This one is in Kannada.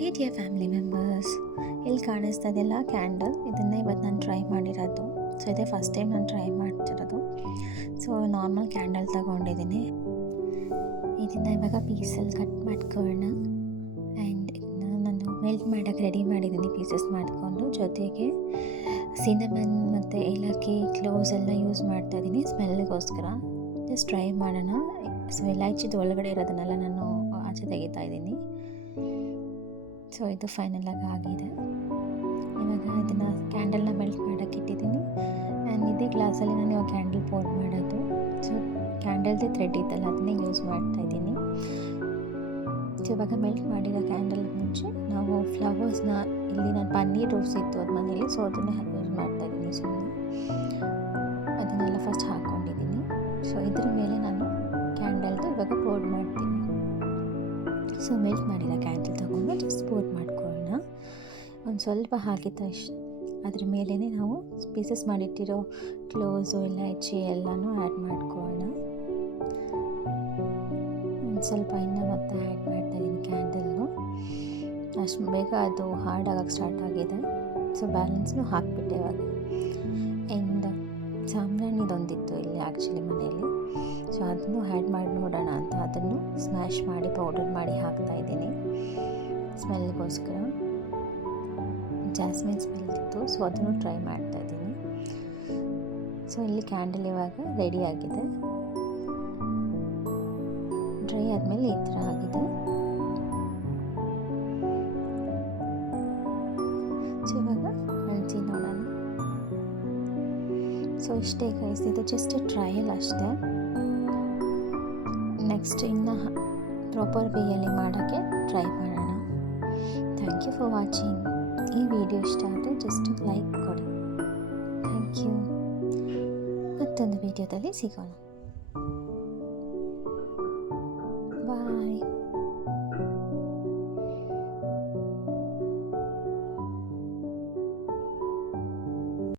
ಹೇ ಡಿಯರ್ ಫ್ಯಾಮಿಲಿ ಮೆಂಬರ್ಸ್, ಇಲ್ಲಿ ಕಾಣಿಸ್ತಾ ಇದೆಲ್ಲ ಕ್ಯಾಂಡಲ್. ಇದನ್ನೇ ಇವತ್ತು ನಾನು ಟ್ರೈ ಮಾಡಿರೋದು. ಸೊ ಇದೇ ಫಸ್ಟ್ ಟೈಮ್ ನಾನು ಟ್ರೈ ಮಾಡ್ತಿರೋದು. ಸೊ ನಾರ್ಮಲ್ ಕ್ಯಾಂಡಲ್ ತಗೊಂಡಿದ್ದೀನಿ. ಇದನ್ನು ಇವಾಗ ಪೀಸಲ್ಲಿ ಕಟ್ ಮಾಡ್ಕೊಳ್ಳೋಣ. ಆ್ಯಂಡ್ ಇದನ್ನು ನಾನು ಮೆಲ್ಟ್ ಮಾಡೋಕ್ಕೆ ರೆಡಿ ಮಾಡಿದ್ದೀನಿ ಪೀಸಸ್ ಮಾಡಿಕೊಂಡು. ಜೊತೆಗೆ ಸಿನಮನ್ ಮತ್ತು ಏಲಕ್ಕಿ ಕ್ಲೋವ್ಸ್ ಎಲ್ಲ ಯೂಸ್ ಮಾಡ್ತಾಯಿದ್ದೀನಿ ಸ್ಮೆಲ್ಗೋಸ್ಕರ. ಜಸ್ಟ್ ಟ್ರೈ ಮಾಡೋಣ. ಸೊ ಇಲಾಚಿದು ಒಳಗಡೆ ಇರೋದನ್ನೆಲ್ಲ ನಾನು ಆಚೆ ತೆಗಿತಾ ಇದ್ದೀನಿ. ಸೊ ಇದು ಫೈನಲಾಗಿ ಆಗಿದೆ. ಇವಾಗ ಇದನ್ನು ಕ್ಯಾಂಡಲ್ನ ಮೆಲ್ಟ್ ಮಾಡೋಕ್ಕೆ ಇಟ್ಟಿದ್ದೀನಿ. ಆ್ಯಂಡ್ ಇದೇ ಗ್ಲಾಸಲ್ಲಿ ನಾನು ಇವಾಗ ಕ್ಯಾಂಡಲ್ ಪೋರ್ ಮಾಡೋದು. ಸೊ ಕ್ಯಾಂಡಲ್ದೇ ಥ್ರೆಡ್ ಇತ್ತಲ್ಲ ಅದನ್ನೇ ಯೂಸ್ ಮಾಡ್ತಾಯಿದ್ದೀನಿ. ಸೊ ಇವಾಗ ಮೆಲ್ಟ್ ಮಾಡಿರೋ ಕ್ಯಾಂಡಲ್ ಮುಂಚೆ ನಾವು ಫ್ಲವರ್ಸ್ನ, ಇಲ್ಲಿ ನಾನು ಪನ್ನೀರ್ ರೋಸ್ ಇತ್ತು ಅದು ಮನೇಲಿ, ಸೊ ಅದನ್ನೇ ಯೂಸ್ ಮಾಡ್ತಾಯಿದ್ದೀನಿ. ಸುಮ್ಮನೆ ಅದನ್ನೆಲ್ಲ ಫಸ್ಟ್ ಹಾಕ್ಕೊಂಡಿದ್ದೀನಿ. ಸೊ ಇದ್ರ ಮೇಲೆ ನಾನು ಕ್ಯಾಂಡಲ್ದು ಇವಾಗ ಪೋರ್ ಮಾಡ್ತೀನಿ. ಸೊ ಮೆಲ್ಟ್ ಮಾಡಿರೋ ಕ್ಯಾಂಡಲ್ ತೊಗೊಂಡು ಜಸ್ಟ್ ಪೋರ್ ಮಾಡ್ಕೊಳ್ಳೋಣ. ಒಂದು ಸ್ವಲ್ಪ ಹಾಕಿದ ಅದ್ರ ಮೇಲೇ ನಾವು ಪೀಸಸ್ ಮಾಡಿಟ್ಟಿರೋ ಕ್ಲೋವ್ಸು ಇಲಾಚಿ ಎಲ್ಲನೂ ಆ್ಯಡ್ ಮಾಡ್ಕೊಳ್ಳೋಣ. ಒಂದು ಸ್ವಲ್ಪ ಇನ್ನೂ ಮತ್ತೆ ಆ್ಯಡ್ ಮಾಡ್ತಾಯಿದ್ದೀನಿ ಕ್ಯಾಂಡಲ್ನು. ಅಷ್ಟು ಬೇಗ ಅದು ಹಾರ್ಡ್ ಆಗೋಕ್ಕೆ ಸ್ಟಾರ್ಟ್ ಆಗಿದೆ. ಸೊ ಬ್ಯಾಲೆನ್ಸ್ನು ಹಾಕಿಬಿಟ್ಟೆ ಇವಾಗ. ಆ್ಯಂಡ್ ಸಾಂಬ್ರಾಣಿದೊಂದಿತ್ತು ಇಲ್ಲಿ ಆ್ಯಕ್ಚುಲಿ ಮನೆಯಲ್ಲಿ. ಸೊ ಅದನ್ನು ಆ್ಯಡ್ ಮಾಡಿ ನೋಡೋಣ ಅಂತ ಅದನ್ನು ಸ್ಮ್ಯಾಶ್ ಮಾಡಿ ಪೌಡರ್ ಮಾಡಿ ಹಾಕ್ತಾಯಿದ್ದೀನಿ ಸ್ಮೆಲ್ಗೋಸ್ಕರ. ಜಾಸ್ಮಿನ್ ಸ್ಮೆಲ್ ಇತ್ತು, ಸೊ ಅದನ್ನು ಟ್ರೈ ಮಾಡ್ತಾಯಿದ್ದೀನಿ. ಸೊ ಇಲ್ಲಿ ಕ್ಯಾಂಡಲ್ ಇವಾಗ ರೆಡಿ ಆಗಿದೆ. ಡ್ರೈ ಆದಮೇಲೆ ಈ ಥರ ಆಗಿದೆ. ಸೊ ಇವಾಗ ಹಂಚಿ ನೋಡೋಣ. ಸೊ ಇಷ್ಟೇ ಗೈಸ್, ಇದು ಜಸ್ಟ್ ಟ್ರಯಲ್ ಅಷ್ಟೇ. ನೆಕ್ಸ್ಟ್ ಇನ್ನು ಪ್ರಾಪರ್ ವೇಯಲ್ಲಿ ಮಾಡೋಕ್ಕೆ ಟ್ರೈ ಮಾಡೋಣ. Thank you for watching. ಈ ವಿಡಿಯೋ ಇಷ್ಟ ಆದರೆ ಜಸ್ಟ್ ಲೈಕ್ ಕೊಡಿ. Thank you. ಮತ್ತೊಂದು ವಿಡಿಯೋದಲ್ಲಿ ಸಿಗೋಣ. ಬಾಯ್.